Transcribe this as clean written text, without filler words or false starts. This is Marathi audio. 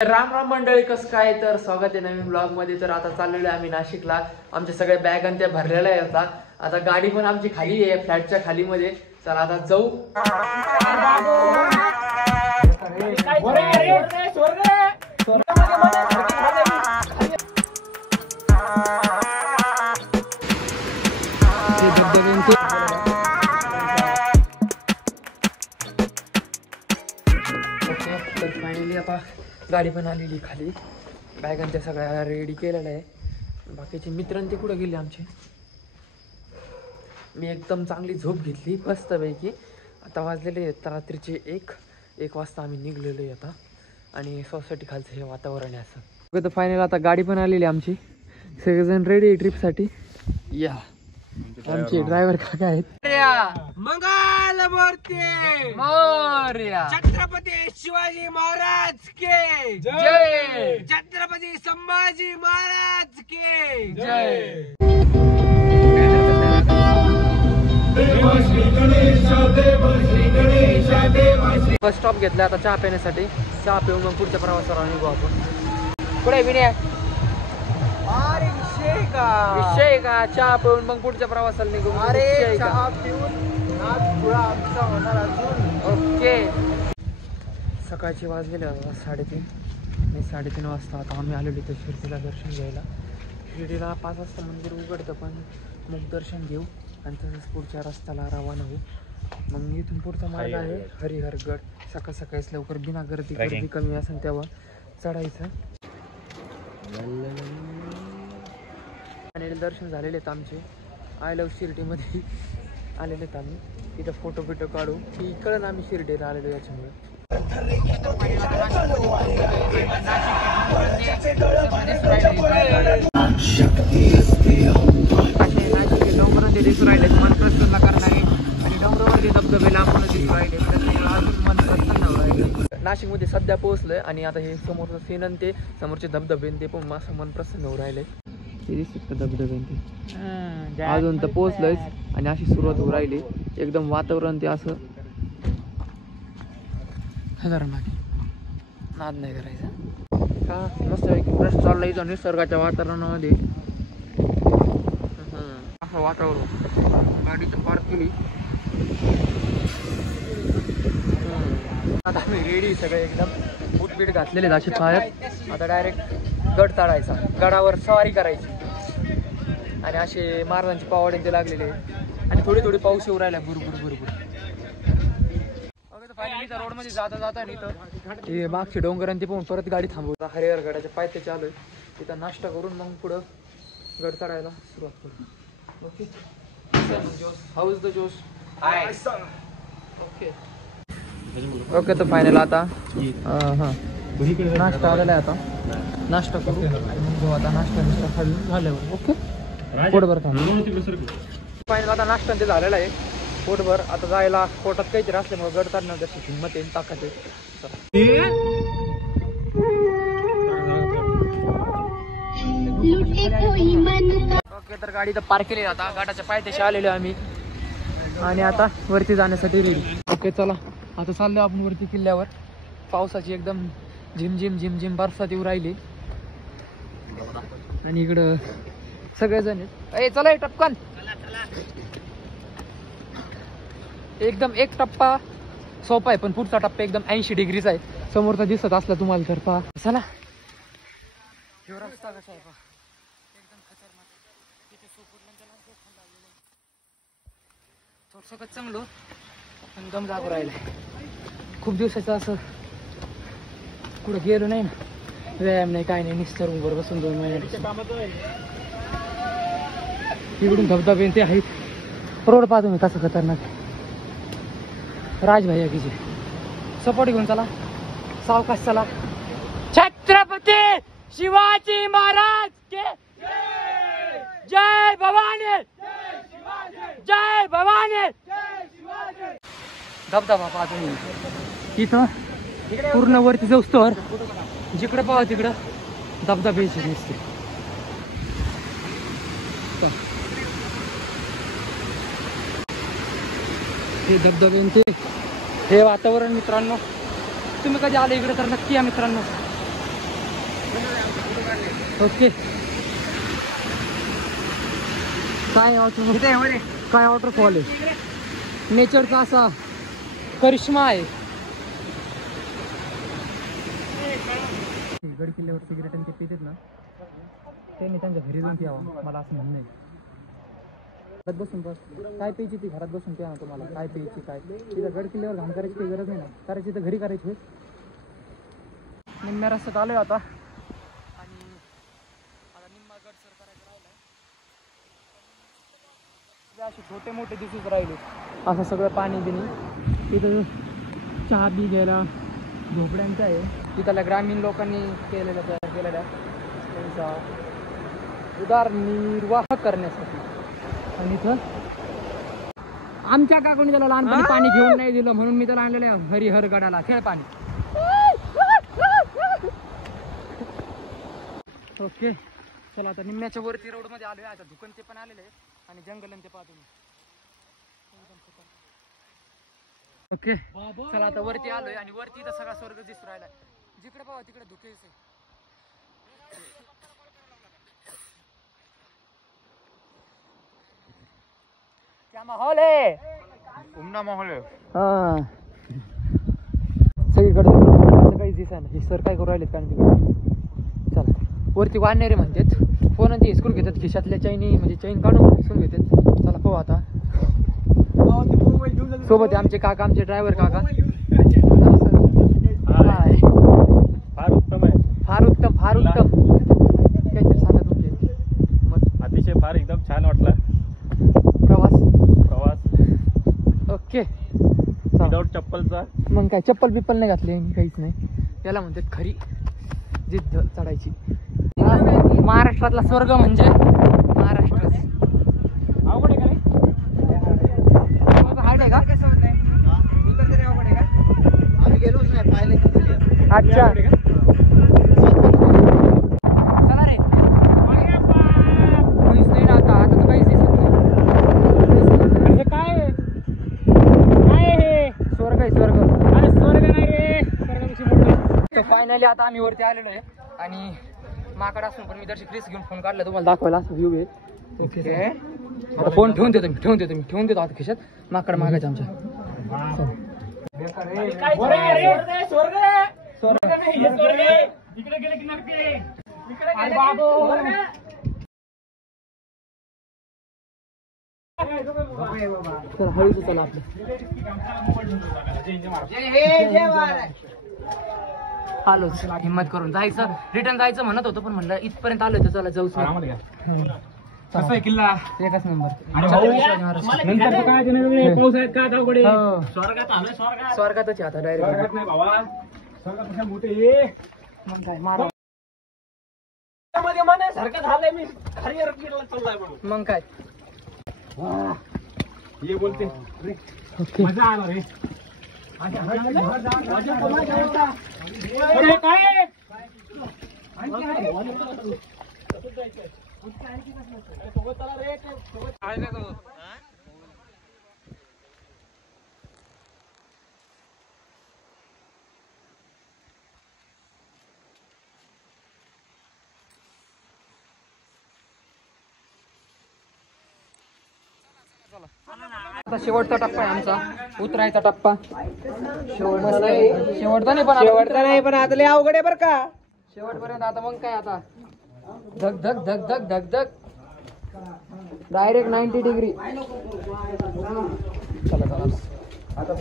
राम राम मंडळी, कसं काय? तर स्वागत आहे नवीन ब्लॉग मध्ये. तर आता चाललेलो आहे आम्ही नाशिकला. आमच्या सगळ्या बॅग आणि त्या भरलेल्या आहेत. आता गाडी पण आमची खाली आहे, फ्लॅटच्या खाली मध्ये. चला आता जाऊ. तर फायनली आता गाडी पण आलेली खाली. बॅगांच्या सगळ्या रेडी केलेल्या आहे. बाकीचे मित्र ते कुठं गेले आमचे. मी एकदम चांगली झोप घेतली मस्तपैकी. आता वाजलेले आहेत रात्रीचे 1 वाजता आम्ही निघलेलो आहे आता. आणि सोसायटी खालचं हे वातावरण आहे असं. तर फायनल आता गाडी पण आलेली आमची. सगळेजण रेडी आहे ट्रिपसाठी. या आमचे ड्रायव्हर काका आहेत. मंगलमूर्ती मोरया. छत्रपती शिवाजी महाराज के जय. छत्रपती संभाजी महाराज के जय. बस स्टॉप घेतला आता चहा पिण्यासाठी. चहा पिऊन मग पुढच्या प्रवासाला निघू आपण. कुठे विनय? विषय का? चहा पिऊन मग पुढच्या प्रवासाला निघू. चहा पिऊन आमचा होणार अजून. ओके. सकाळचे वाजलेले 3:30 आणि 3:30 वाजता आता आम्ही आलेलो इथं शिर्डीला दर्शन घ्यायला. शिर्डीला 5 वाजता मंदिर उघडतं, पण मुख दर्शन घेऊ आणि तसंच पुढच्या रस्त्याला रवाना होऊ. मग इथून पुढचा मार्ग आहे हरिहरगड. सकाळ सकाळीच लवकर बिना गर्दी कमी असेल तेव्हा चढायचं. आणि दर्शन झालेले आहेत आमचे. आय लव्ह शिर्डीमध्ये आलेले आहेत आम्ही. इथं फोटो काढू की कळलं आम्ही शिर्डीला आलेलो याच्यामुळे. डोंगरामध्ये दिसू राहिले मन प्रसन्न करणारे आणि डोंगरावरती धबधबे लांबून दिसू राहिले. अजून मन प्रसन्न राहिले. नाशिकमध्ये सध्या पोहोचलोय आणि आता हे समोरचं सीन आणि ते समोरचे धबधबे ते पण असं मन प्रसन्न होऊ राहिले. धबधबे ते अजून तर पोहोचलोयच आणि अशी सुरुवात होऊ राहिली. एकदम वातावरण ते असं नाद नाही करायचा का. मस्त फ्रेश चाललंय इथं निसर्गाच्या वातावरणामध्ये. असं वातावरण. गाडीचं पार्क केली. आता आम्ही रेडी सगळे एकदम बूटबीट घातलेले असे पायात. आता डायरेक्ट गड चढायचा. गडावर सवारी करायची आणि असे महाराजांचे पावडे ते लागलेले आणि थोडी पाऊस येऊ राहिला भुरभुर. रोड मध्ये जाता आणि इथं ते मागचे डोंगर आणि ते पण परत गाडी थांबवता. हरिहर गडाच्या पायथ्याशी चालू आहे. इथं नाश्ता करून मग पुढं गड चढायला सुरुवात करू. ओके. हाऊ इज द जोश? ओके. तर फायनल आता नाश्ता आलेला आहे. आता नाश्ता करू आणि आता नाश्ता खाल्लं झाल्यावर ओके पोटभर थांबू. फायनल आता नाश्ता ते झालेला आहे पोटभर. आता जायला पोटात काहीतरी असल्यामुळे गड चढणार जशी हिंमत येईल ताकद आहे. ओके. तर गाडी तर पार्क केली. आता गाडाच्या पायथ्याशी आलेलो आम्ही आणि आता वरती जाण्यासाठी रेडी. ओके चला आता चाललो आपण वरती किल्ल्यावर. पावसाची एकदम झिम बरसात येऊ राहिली आणि इकडं सगळेजण आहेत. चला टपकन. एकदम एक टप्पा सोपा आहे पण पुढचा टप्पा एकदम 80 डिग्रीचा आहे. समोरचा दिसत असला तुम्हाला तर पहा. चला रस्ता कसा आहे पहा. एकदम खतरनाक. थोडसं चांगलं पण दम जागू राहिला. खूप दिवसाचं असं कुठं गेलो नाही ना. व्यायाम नाही काय नाही. निस्तर रूमवर बसून 2 महिने. तिकडून धबधबे ते आहेत. रोड पाहतो मी कसं खतरनाक. राज भैया कीजिए सपोर्ट घेऊन चला. सावकाश चला. छत्रपती शिवाजी महाराज के जय भवानी. जय भवानी. धबधबा पाहतो इथं पूर्ण वरती जाऊस्तोवर जिकडे पाहा तिकडं धबधब्याची दिसते. हे धबधबे ते हे वातावरण मित्रांनो. तुम्ही कधी आले इकडे तर नक्की या मित्रांनो. ओके. काय वॉटरफॉल आहे, नेचरचा असा करिश्मा आहे. गड किल्ल्यावर सिगरेट आणि ते पितात ना, त्यांनी त्यांच्या घरी जाऊन प्यावा, मला असं म्हणणं आहे. घरात बसून बस काय प्यायची ती घरात बसून प्या ना, तुम्हाला काय प्यायची काय तिथं गड किल्ल्यावर घाण करायची काही गरज नाही ना, करायची तर घरी करायची. निम्म्या रस्त्यात आलोय आता आणि आता निम्मा गड सर करायचं राहिलाय. असे छोटे मोठे दिसूच राहिले, असं सगळं पाणी बिनी. तिथं चहा बी घ्यायला झोपड्यांचं आहे, तिथल्या ग्रामीण लोकांनी केलेल्या तयार केलेल्या त्यांचा उदरनिर्वाह करण्यासाठी. आणि इथं आमच्या काकूने त्याला लहानपणी पाणी घेऊन नाही दिलं, म्हणून मी त्याला आणलेलं आहे हरिहरगडाला खेळ पाणी. ओके चला आता निम्म्याच्या वरती रोड मध्ये आलोय. आता दुकान ते पण आलेले आहे आणि जंगल ते पाहतो मी. ओके चला आता वरती आलोय आणि वरती इथं सगळा स्वर्ग दिसू राहिला. जिकडे पाहा तिकडे धुकेच आहे. क्या माहौल है, उमदा माहोल आहे. हा सगळीकडे काहीच दिसा नाही. सर काय करू राहिलेत कारण तिकडे. चला वरती वाढणारे म्हणतात, फोन ते हिसकून घेतात खिशातल्या चैनी, म्हणजे चैन काढून हिसकून घेतात. चला पाहू आता. सोबत आहे आमचे काका, आमचे ड्रायव्हर काका. हाय. फार उत्तम आहे, फार उत्तम फार उत्तम. काहीतरी सांगा तुमचे मत. अतिशय फार एकदम छान वाटला प्रवास. ओके विदाउट चप्पलचा. मग काय चप्पल बिप्पल नाही घातली काहीच नाही. त्याला म्हणतात खरी जिद्द चढायची. महाराष्ट्रातला स्वर्ग म्हणजे महाराष्ट्र. अवघड आहे का रे? हार्ड आहे का? आम्ही गेलोच नाही, पाहिले. अच्छा चला रे. काहीच नाही ना आता, आता तर काहीच दिसत नाही. हे काय काय हे? स्वर्ग आहे स्वर्ग. अरे स्वर्ग नाही रे, स्वर्गापेक्षा मोठं. फायनली आता आम्ही वरती आलेलो आहे आणि माकड असून पण मी दर्शक रिस्क घेऊन फोन काढला तुम्हाला दाखवायला. असं व्ह्यू आहे. ओके आता फोन ठेवून देतो आता खिशात. माकड मागायचं आमच्या. चला हळूच चला आपलं. आलोच हिम्मत करून जायचं, रिटर्न जायचं म्हणत होतो पण म्हणलं इथपर्यंत आलोय तर चला जाऊच. कसा आहे किल्ला? एकच नंबर. नंतर काय नाही, पाऊस आहेत का आता उघडे. हो. स्वर्गात आलोय, स्वर्गात. स्वर्गातच आहे आता डायरेक्ट. स्वर्गात नाही बाबा, स्वर्गापेक्षा मोठे. मग काय मारा. मध्ये मनासारखं झालंय, मी हरिहर किल्ला चाललाय म्हणून. मग काय ये बोलते. ओके मजा आला रे. अरे काय आहे? आता शेवटचा टप्पा आहे आमचा, उतरायचा टप्पा. शेवटचा नाही पण आता लय अवघड आहे बरं का शेवटपर्यंत. आता मग काय आता धक धक धक धक धक धक डायरेक्ट 90 डिग्री. चला आता